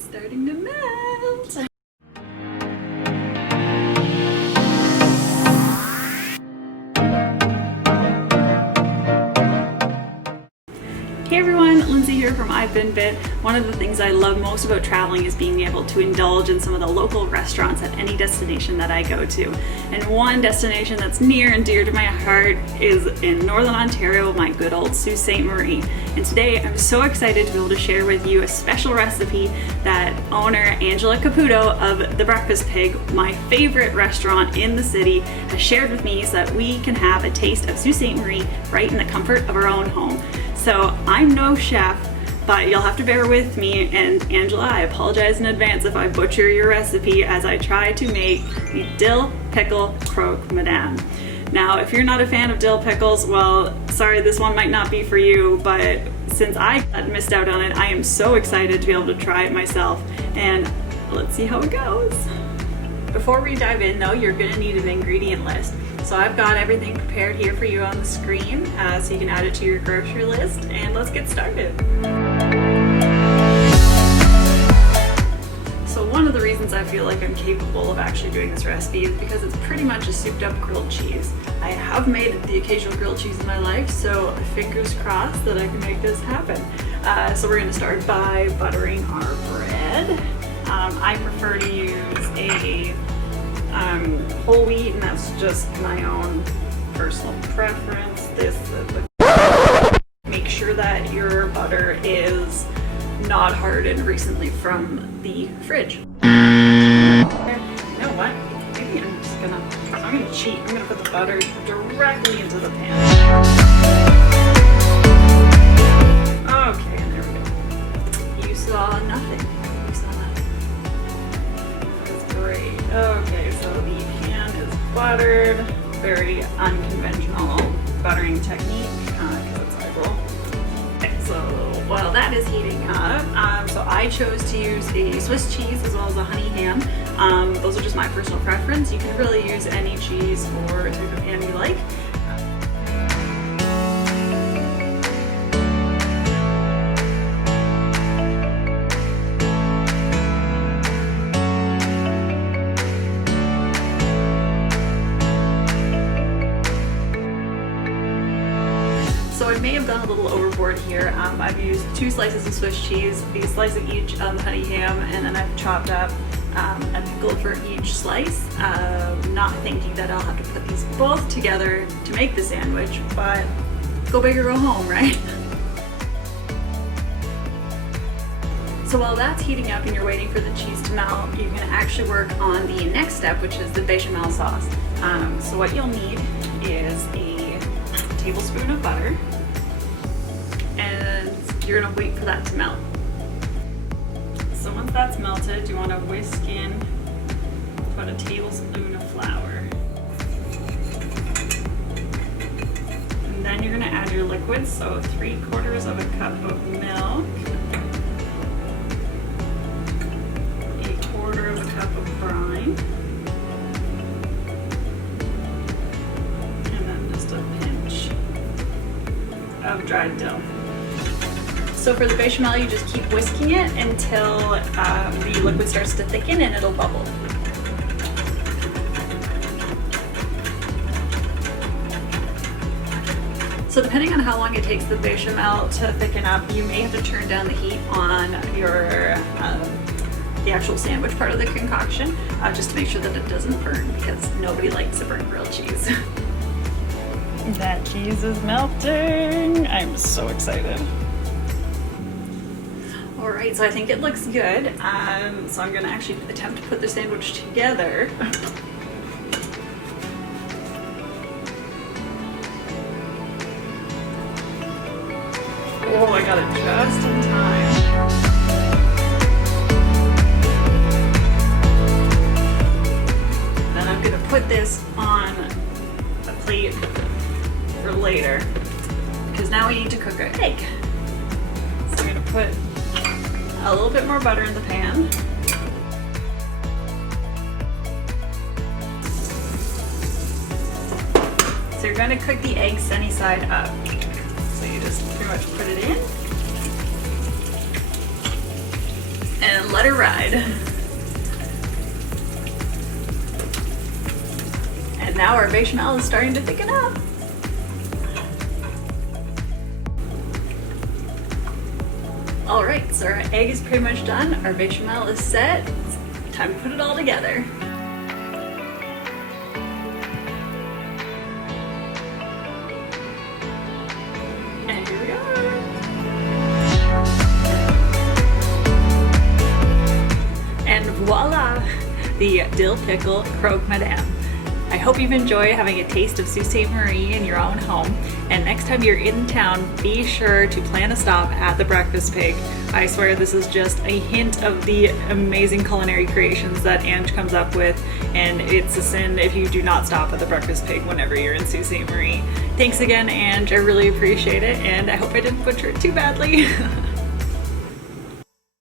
It's starting to melt. Hey everyone, Lindsay here from I've Been Bit. One of the things I love most about traveling is being able to indulge in some of the local restaurants at any destination that I go to. And one destination that's near and dear to my heart is in Northern Ontario, my good old Sault Ste Marie. And today I'm so excited to be able to share with you a special recipe that owner Angela Caputo of The Breakfast Pig, my favorite restaurant in the city, has shared with me so that we can have a taste of Sault Ste Marie right in the comfort of our own home. So I'm no chef, but you'll have to bear with me, and Angela, I apologize in advance if I butcher your recipe as I try to make the Dill Pickle Croque Madame. Now, if you're not a fan of dill pickles, well, sorry, this one might not be for you, but since I missed out on it, I am so excited to be able to try it myself, and let's see how it goes. Before we dive in though, you're gonna need an ingredient list. So I've got everything prepared here for you on the screen, so you can add it to your grocery list, and let's get started. So one of the reasons I feel like I'm capable of actually doing this recipe is because it's pretty much a souped up grilled cheese. I have made the occasional grilled cheese in my life, so fingers crossed that I can make this happen. So we're gonna start by buttering our bread. I prefer to use a whole wheat, and that's just my own personal preference. Make sure that your butter is not hardened recently from the fridge. You know what? Maybe I'm gonna cheat. I'm gonna put the butter directly into the pan. Okay, and there we go. You saw nothing. Great. Okay, so the pan is buttered. Very unconventional buttering technique because it's eyeball. Okay, so while that is heating up, so I chose to use a Swiss cheese as well as a honey ham. Those are just my personal preference. You can really use any cheese or type of ham you like. So I may have gone a little overboard here. I've used 2 slices of Swiss cheese, a slice of each of the honey ham, and then I've chopped up a pickle for each slice, not thinking that I'll have to put these both together to make the sandwich, but go big or go home, right? So while that's heating up and you're waiting for the cheese to melt, you can actually work on the next step, which is the bechamel sauce. So what you'll need is a tablespoon of butter, and you're gonna wait for that to melt. So once that's melted, you want to whisk in about a tablespoon of flour, and then you're gonna add your liquids, so 3/4 of a cup of milk, 1/4 of a cup of brine, and then just a pinch of dried dill. So for the bechamel, you just keep whisking it until the liquid starts to thicken and it'll bubble. So depending on how long it takes the bechamel to thicken up, you may have to turn down the heat on your the actual sandwich part of the concoction, just to make sure that it doesn't burn, because nobody likes a burnt grilled cheese. That cheese is melting. I'm so excited. All right, so I think it looks good. So I'm gonna actually attempt to put the sandwich together. Oh, I got it just in time. Then I'm gonna put this on a plate for later, because now we need to cook our egg. So I'm gonna put a little bit more butter in the pan. So you're going to cook the egg sunny side up. So you just pretty much put it in and let her ride. And now our bechamel is starting to thicken up. All right, so our egg is pretty much done. Our bechamel is set. It's time to put it all together. And here we are. And voila, the Dill Pickle Croque Madame. I hope you've enjoyed having a taste of Sault Ste. Marie in your own home. And next time you're in town, be sure to plan a stop at the Breakfast Pig. I swear this is just a hint of the amazing culinary creations that Ange comes up with, and it's a sin if you do not stop at the Breakfast Pig whenever you're in Sault Ste. Marie. Thanks again, Ange. I really appreciate it, and I hope I didn't butcher it too badly.